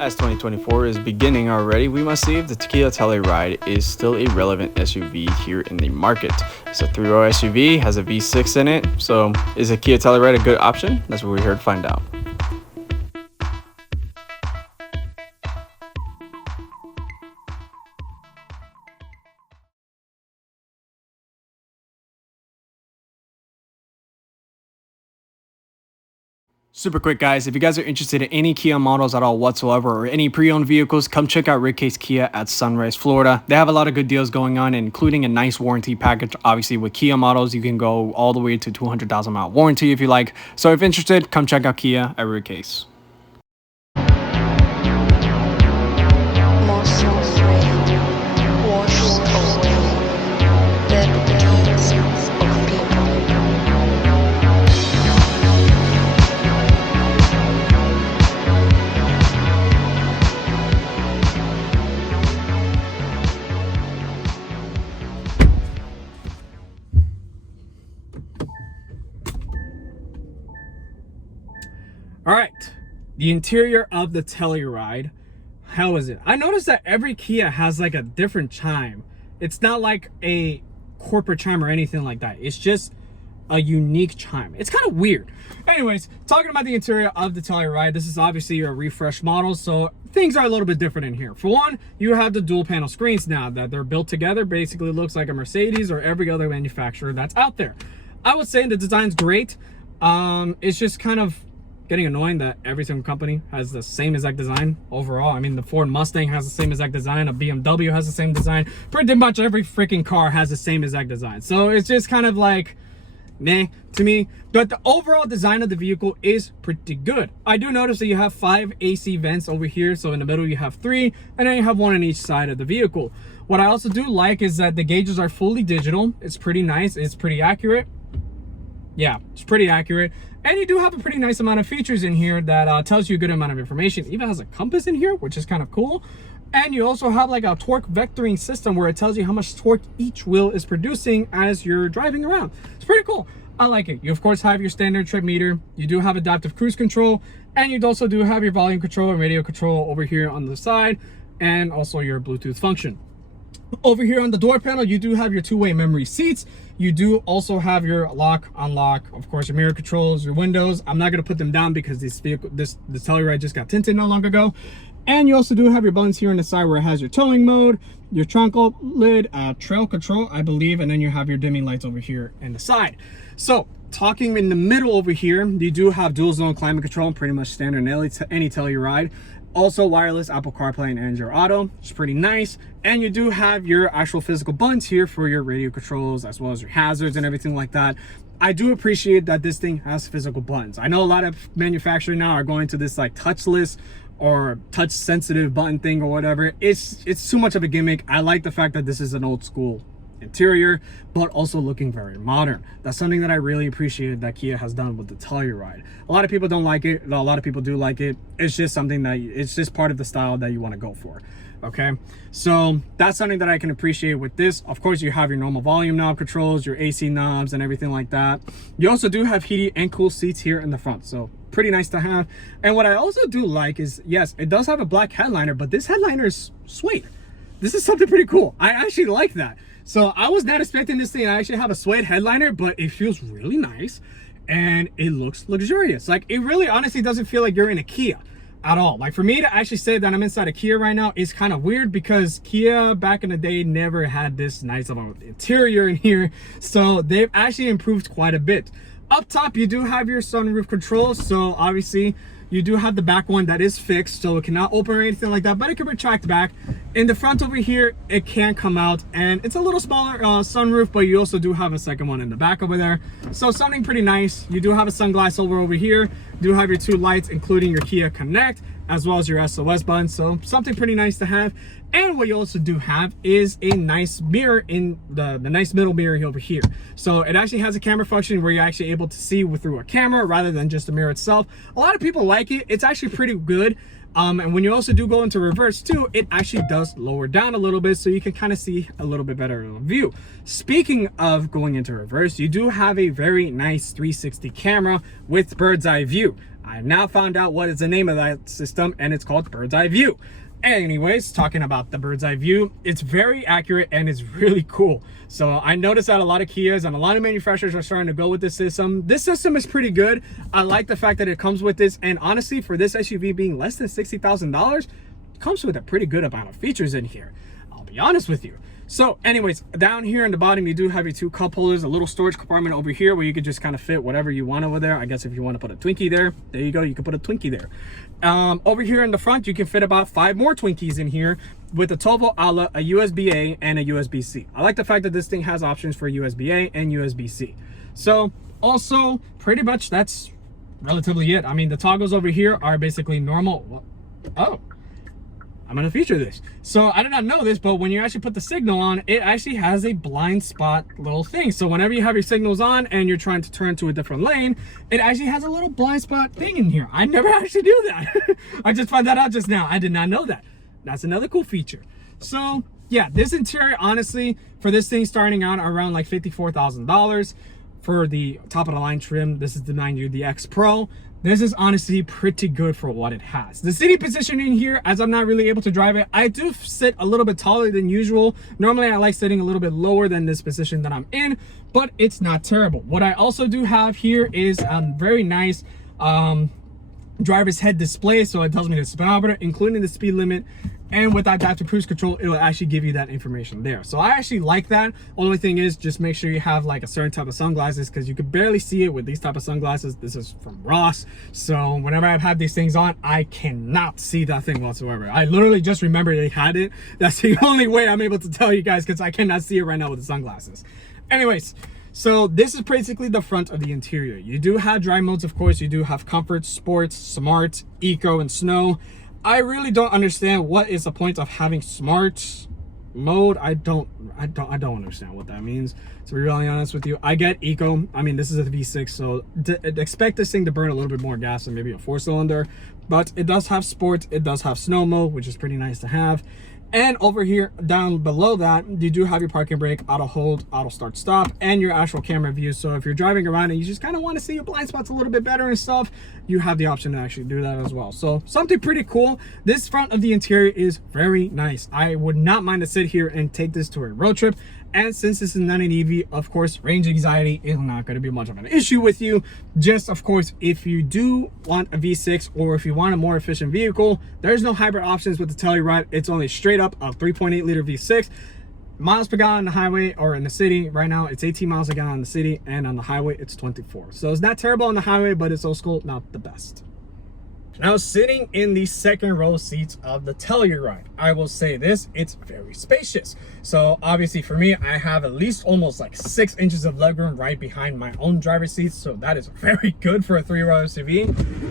As 2024 is beginning already, we must see if the Kia Telluride is still a relevant SUV here in the market. It's a three-row SUV, has a V6 in it, so is a Kia Telluride a good option? That's what we're here to find out. Super quick, guys, if you guys are interested in any Kia models at all whatsoever or any pre-owned vehicles, come check out Riase Kia at Sunrise, Florida. They have a lot of good deals going on, including a nice warranty package. Obviously, with Kia models, you can go all the way to 200,000 mile warranty if you like. So if interested, come check out Kia at Riase. All right, the interior of the Telluride, how is it? I noticed that every Kia has like a different chime. It's not like a corporate chime or anything like that. It's just a unique chime. It's kind of weird. Anyways, talking about the interior of the Telluride, this is obviously a refreshed model, so things are a little bit different in here. For one, you have the dual panel screens now that they're built together. Basically looks like a Mercedes or every other manufacturer that's out there. I would say the design's great. It's just kind of getting annoying that every single company has the same exact design overall. I mean, the Ford Mustang has the same exact design, a BMW has the same design, pretty much every freaking car has the same exact design. So it's just kind of like meh to me, but the overall design of the vehicle is pretty good. I do notice that you have 5 AC vents over here, so in the middle you have 3, and then you have 1 on each side of the vehicle. What I also do like is that the gauges are fully digital. It's pretty nice, it's pretty accurate. Yeah, it's pretty accurate. And you do have a pretty nice amount of features in here that tells you a good amount of information. It even has a compass in here, which is kind of cool. And you also have like a torque vectoring system where it tells you how much torque each wheel is producing as you're driving around. It's pretty cool. I like it. You of course have your standard trip meter. You do have adaptive cruise control, and you also do have your volume control and radio control over here on the side, and also your Bluetooth function. Over here on the door panel, you do have your 2-way memory seats. You do also have your lock, unlock, of course, your mirror controls, your windows. I'm not going to put them down because this Telluride just got tinted not long ago. And you also do have your buttons here on the side where it has your towing mode, your trunk lid, trail control, I believe, and then you have your dimming lights over here in the side. So talking in the middle over here, you do have dual zone climate control, pretty much standard in any Telluride. Also wireless Apple CarPlay and Android Auto, which is pretty nice. And you do have your actual physical buttons here for your radio controls as well as your hazards and everything like that. I do appreciate that this thing has physical buttons. I know a lot of manufacturers now are going to this like touchless or touch sensitive button thing or whatever. It's too much of a gimmick. I like the fact that this is an old school interior, but also looking very modern. That's something that I really appreciated that Kia has done with the Telluride. A lot of people don't like it, a lot of people do like it. It's just something that it's just part of the style that you want to go for. Okay, so that's something that I can appreciate with this. Of course, you have your normal volume knob controls, your AC knobs and everything like that. You also do have heated and cool seats here in the front, so pretty nice to have. And what I also do like is, yes, it does have a black headliner, but this headliner is sweet. This is something pretty cool. I actually like that. So I was not expecting this thing. I actually have a suede headliner, but it feels really nice and it looks luxurious. Like, it really honestly doesn't feel like you're in a Kia at all. Like, for me to actually say that I'm inside a Kia right now is kind of weird because Kia back in the day never had this nice of an interior in here. So they've actually improved quite a bit. Up top, you do have your sunroof controls. So obviously you do have the back one that is fixed, so it cannot open or anything like that, but it can retract back. In the front over here, it can come out, and it's a little smaller sunroof, but you also do have a second one in the back over there. So something pretty nice. You do have a sunglass over here. You do have your 2 lights, including your Kia Connect, as well as your SOS button. So something pretty nice to have. And what you also do have is a nice mirror in the nice middle mirror over here. So it actually has a camera function where you're actually able to see through a camera rather than just the mirror itself. A lot of people like it. It's actually pretty good. And when you also do go into reverse too, it actually does lower down a little bit, so you can kind of see a little bit better view. Speaking of going into reverse, you do have a very nice 360 camera with bird's eye view. I've now found out what is the name of that system, and it's called bird's eye view. Anyways, talking about the bird's eye view, it's very accurate and it's really cool. So I noticed that a lot of Kias and a lot of manufacturers are starting to go with this system. This system is pretty good. I like the fact that it comes with this, and honestly, for this SUV being less than $60,000, it comes with a pretty good amount of features in here. I'll be honest with you. So anyways, down here in the bottom, you do have your two cup holders, a little storage compartment over here where you could just kind of fit whatever you want over there. I guess if you want to put a Twinkie there you go, you can put a Twinkie there. Over here in the front, you can fit about 5 more Twinkies in here with a 12-volt outlet, a USB-A, and a USB-C. I like the fact that this thing has options for USB-A and USB-C. So also, pretty much that's relatively it. I mean, the toggles over here are basically normal. Oh, I'm going to feature this. So I did not know this, but when you actually put the signal on, it actually has a blind spot little thing. So whenever you have your signals on and you're trying to turn to a different lane, it actually has a little blind spot thing in here. I never actually knew that. I just found that out just now. I did not know that. That's another cool feature. So yeah, this interior, honestly, for this thing starting out around like $54,000 for the top of the line trim. This is the 9U, the X Pro. This is honestly pretty good for what it has. The seating position in here, as I'm not really able to drive it, I do sit a little bit taller than usual. Normally I like sitting a little bit lower than this position that I'm in, but it's not terrible. What I also do have here is a very nice driver's head display, so it tells me the speedometer, including the speed limit, and with adaptive cruise control, it will actually give you that information there. So I actually like that. Only thing is, just make sure you have like a certain type of sunglasses, because you could barely see it with these type of sunglasses. This is from Ross, so whenever I've had these things on, I cannot see that thing whatsoever. I literally just remember they had it. That's the only way I'm able to tell you guys, because I cannot see it right now with the sunglasses. Anyways, so this is basically the front of the interior. You do have drive modes, of course. You do have comfort, sports, smart, eco, and snow. I really don't understand what is the point of having smart mode. I don't understand what that means, to be really honest with you. I get eco. I mean, this is a V6, so expect this thing to burn a little bit more gas than maybe a 4-cylinder, but it does have sport. It does have snow mode, which is pretty nice to have. And over here, down below that, you do have your parking brake, auto hold, auto start stop, and your actual camera view. So if you're driving around and you just kind of want to see your blind spots a little bit better and stuff, you have the option to actually do that as well. So something pretty cool. This front of the interior is very nice. I would not mind to sit here and take this to a road trip. And since this is not an EV, of course, range anxiety is not going to be much of an issue with you. Just, of course, if you do want a V6 or if you want a more efficient vehicle, there's no hybrid options with the Telluride. It's only straight up a 3.8 liter V6. Miles per gallon on the highway or in the city right now, it's 18 miles a gallon in the city, and on the highway, it's 24. So it's not terrible on the highway, but it's old school, not the best. Now, sitting in the second row seats of the Telluride, I will say this, it's very spacious. So obviously for me, I have at least almost like 6 inches of legroom right behind my own driver's seat. So that is very good for a 3-row SUV.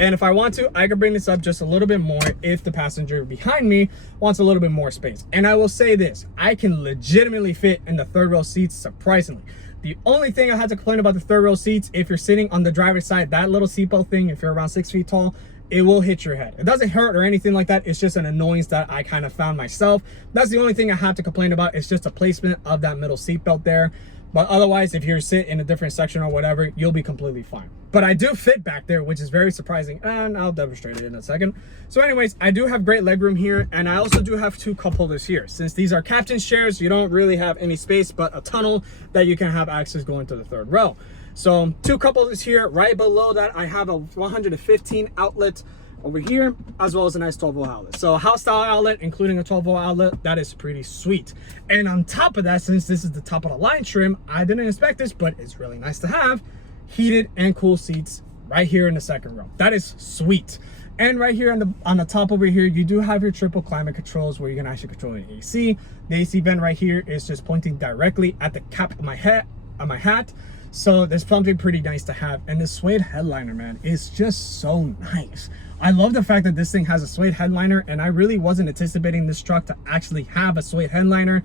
And if I want to, I could bring this up just a little bit more if the passenger behind me wants a little bit more space. And I will say this, I can legitimately fit in the 3rd row seats, surprisingly. The only thing I had to complain about the 3rd row seats, if you're sitting on the driver's side, that little seatbelt thing, if you're around 6 feet tall, it will hit your head. It doesn't hurt or anything like that. It's just an annoyance that I kind of found myself. That's the only thing I have to complain about. It's just a placement of that middle seatbelt there. But otherwise, if you're sitting in a different section or whatever, you'll be completely fine. But I do fit back there, which is very surprising, and I'll demonstrate it in a second. So anyways, I do have great legroom here, and I also do have 2 cup holders here. Since these are captain's chairs, you don't really have any space but a tunnel that you can have access going to the 3rd row. So 2 cup holders here. Right below that, I have a 115 outlet over here, as well as a nice 12-volt outlet. So house style outlet, including a 12-volt outlet, that is pretty sweet. And on top of that, since this is the top of the line trim, I didn't expect this, but it's really nice to have heated and cool seats right here in the 2nd row. That is sweet. And right here on the top over here, you do have your triple climate controls where you can actually control the AC. The AC vent right here is just pointing directly at the cap of my hat. So there's something pretty nice to have. And the suede headliner, man, is just so nice. I love the fact that this thing has a suede headliner, and I really wasn't anticipating this truck to actually have a suede headliner,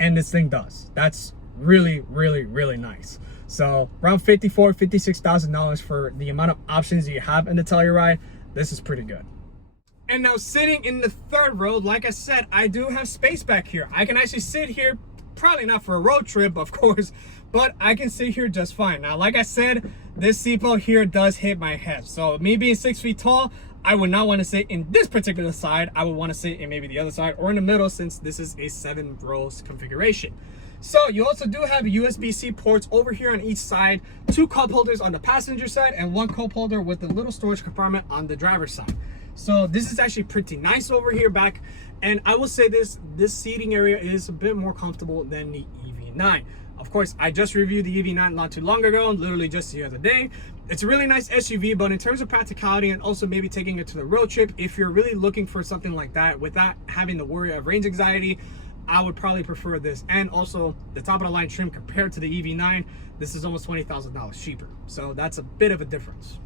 and this thing does. That's really, really, really nice. So around $56,000 for the amount of options you have in the Telluride, this is pretty good. And now sitting in the third row, like I said, I do have space back here. I can actually sit here, probably not for a road trip, of course, but I can sit here just fine. Now, like I said, this seatbelt here does hit my head. So me being 6 feet tall, I would not want to sit in this particular side. I would want to sit in maybe the other side or in the middle, since this is a 7 rows configuration. So you also do have USB-C ports over here on each side, 2 cup holders on the passenger side and 1 cup holder with a little storage compartment on the driver's side. So this is actually pretty nice over here back. And I will say this seating area is a bit more comfortable than the EV9. Of course, I just reviewed the EV9 not too long ago, literally just the other day. It's a really nice SUV, but in terms of practicality and also maybe taking it to the road trip, if you're really looking for something like that without having the worry of range anxiety, I would probably prefer this. And also the top of the line trim compared to the EV9, this is almost $20,000 cheaper. So that's a bit of a difference.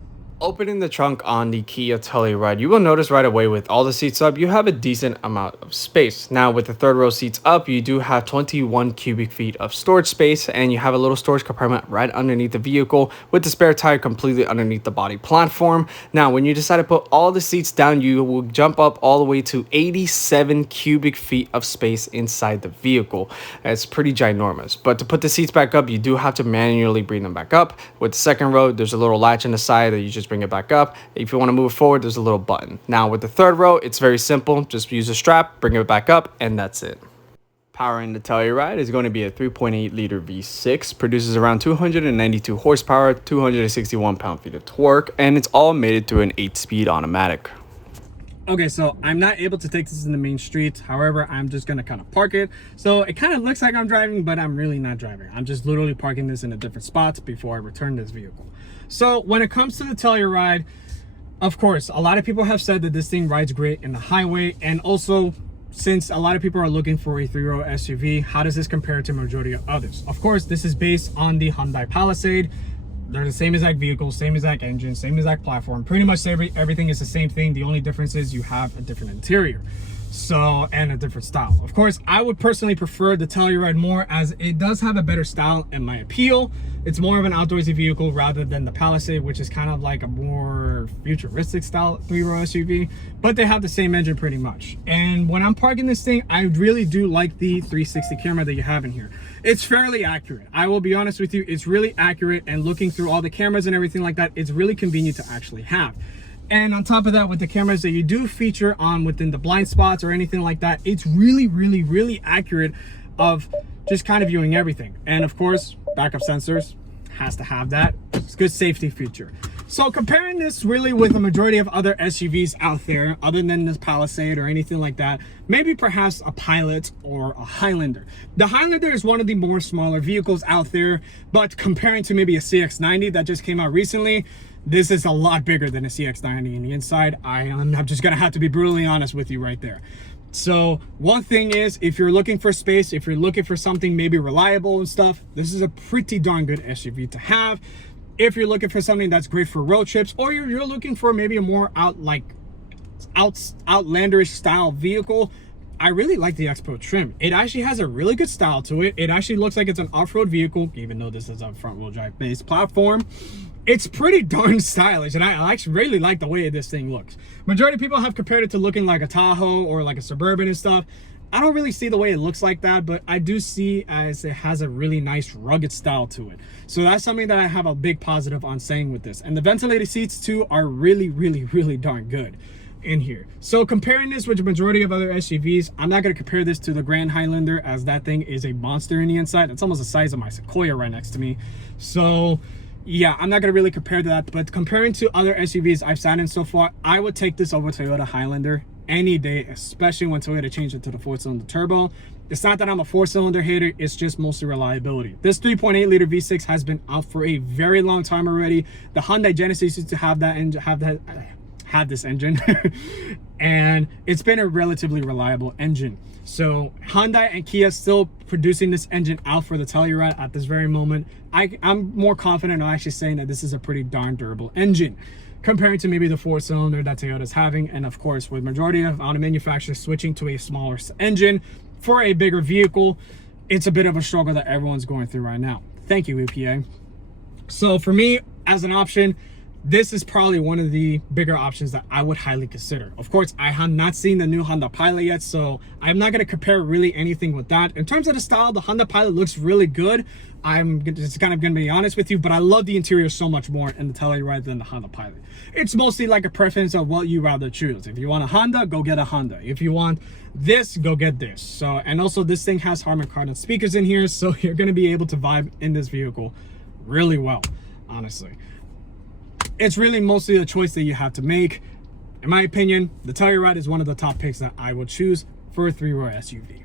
Opening the trunk on the Kia Telluride, you will notice right away with all the seats up, you have a decent amount of space. Now with the third row seats up, you do have 21 cubic feet of storage space, and you have a little storage compartment right underneath the vehicle with the spare tire completely underneath the body platform. Now when you decide to put all the seats down, you will jump up all the way to 87 cubic feet of space inside the vehicle. It's pretty ginormous. But to put the seats back up, you do have to manually bring them back up. With the second row, there's a little latch on the side that you just bring it back up. If you want to move it forward, there's a little button. Now with the third row, it's very simple. Just use a strap, bring it back up, and that's it. Powering the Telluride is going to be a 3.8 liter V6, produces around 292 horsepower, 261 pound-feet of torque, and it's all mated through an 8-speed automatic. Okay, so I'm not able to take this in the main streets. However, I'm just gonna kind of park it. So it kind of looks like I'm driving, but I'm really not driving. I'm just literally parking this in a different spot before I return this vehicle. So when it comes to the Telluride, of course, a lot of people have said that this thing rides great in the highway. And also, since a lot of people are looking for a 3-row SUV, how does this compare to majority of others? Of course, this is based on the Hyundai Palisade. They're the same exact vehicle, same exact engine, same exact platform. Pretty much everything is the same thing. The only difference is you have a different interior, so, and a different style. Of course, I would personally prefer the Telluride more, as it does have a better style in my appeal. It's more of an outdoorsy vehicle rather than the Palisade, which is kind of like a more futuristic style 3-row SUV, but they have the same engine pretty much. And when I'm parking this thing, I really do like the 360 camera that you have in here. It's fairly accurate. I will be honest with you, it's really accurate, and looking through all the cameras and everything like that, it's really convenient to actually have. And on top of that, with the cameras that you do feature on within the blind spots or anything like that, it's really, really, really accurate of just kind of viewing everything. And of course, backup sensors, has to have that. It's a good safety feature. So comparing this really with a majority of other SUVs out there, other than this Palisade or anything like that, maybe perhaps a Pilot or a Highlander. The Highlander is one of the more smaller vehicles out there, but comparing to maybe a CX-90 that just came out recently, this is a lot bigger than a CX-90 in the inside. I'm just gonna have to be brutally honest with you right there. So one thing is, if you're looking for space, if you're looking for something maybe reliable and stuff, this is a pretty darn good SUV to have. If you're looking for something that's great for road trips, or you're looking for maybe a more outlandish style vehicle, I really like the X-Pro trim. It actually has a really good style to it. It actually looks like it's an off-road vehicle, even though this is a front-wheel drive based platform. It's pretty darn stylish, and I actually really like the way this thing looks. Majority of people have compared it to looking like a Tahoe or like a Suburban and stuff. I don't really see the way it looks like that, but I do see as it has a really nice rugged style to it. So that's something that I have a big positive on saying with this. And the ventilated seats too are really, really, really darn good in here. So comparing this with the majority of other SUVs, I'm not going to compare this to the Grand Highlander, as that thing is a monster in the inside. It's almost the size of my Sequoia right next to me. So yeah, I'm not going to really compare to that, but comparing to other SUVs I've sat in so far, I would take this over Toyota Highlander any day, especially when Toyota changed it to the 4-cylinder turbo. It's not that I'm a 4-cylinder hater, it's just mostly reliability. This 3.8 liter V6 has been out for a very long time already. The Hyundai Genesis used to have that engine, had this engine and it's been a relatively reliable engine. So Hyundai and Kia still producing this engine out for the Telluride at this very moment. I'm more confident of actually saying that this is a pretty darn durable engine comparing to maybe the 4-cylinder that Toyota's having. And of course, with majority of auto manufacturers switching to a smaller engine for a bigger vehicle, it's a bit of a struggle that everyone's going through right now. Thank you, EPA. So for me, as an option, this is probably one of the bigger options that I would highly consider. Of course, I have not seen the new Honda Pilot yet, so I'm not going to compare really anything with that. In terms of the style, the Honda Pilot looks really good. I'm just kind of going to be honest with you, but I love the interior so much more in the Telluride than the Honda Pilot. It's mostly like a preference of what you rather choose. If you want a Honda, go get a Honda. If you want this, go get this. So, and also this thing has Harman Kardon speakers in here, so you're going to be able to vibe in this vehicle really well, honestly. It's really mostly a choice that you have to make. In my opinion, the Telluride is one of the top picks that I would choose for a 3-row SUV.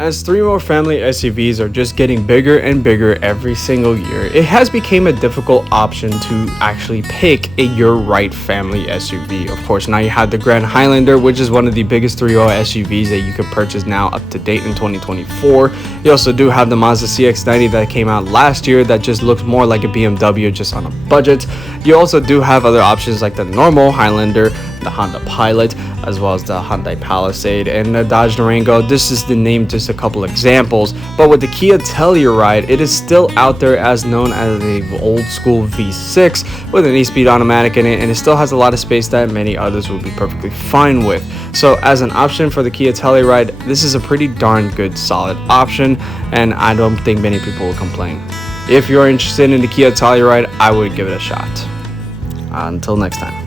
As 3-row family SUVs are just getting bigger and bigger every single year, it has become a difficult option to actually pick a your right family SUV. Of course, now you have the Grand Highlander, which is one of the biggest 3-row SUVs that you can purchase now up to date in 2024. You also do have the Mazda CX-90 that came out last year that just looks more like a BMW just on a budget. You also do have other options like the normal Highlander, the Honda Pilot, as well as the Hyundai Palisade and the Dodge Durango. This is to name just a couple examples, but with the Kia Telluride, it is still out there as known as the old school V6 with an 8-speed automatic in it, and it still has a lot of space that many others will be perfectly fine with. So as an option for the Kia Telluride, this is a pretty darn good solid option, and I don't think many people will complain. If you're interested in the Kia Telluride, I would give it a shot. Until next time.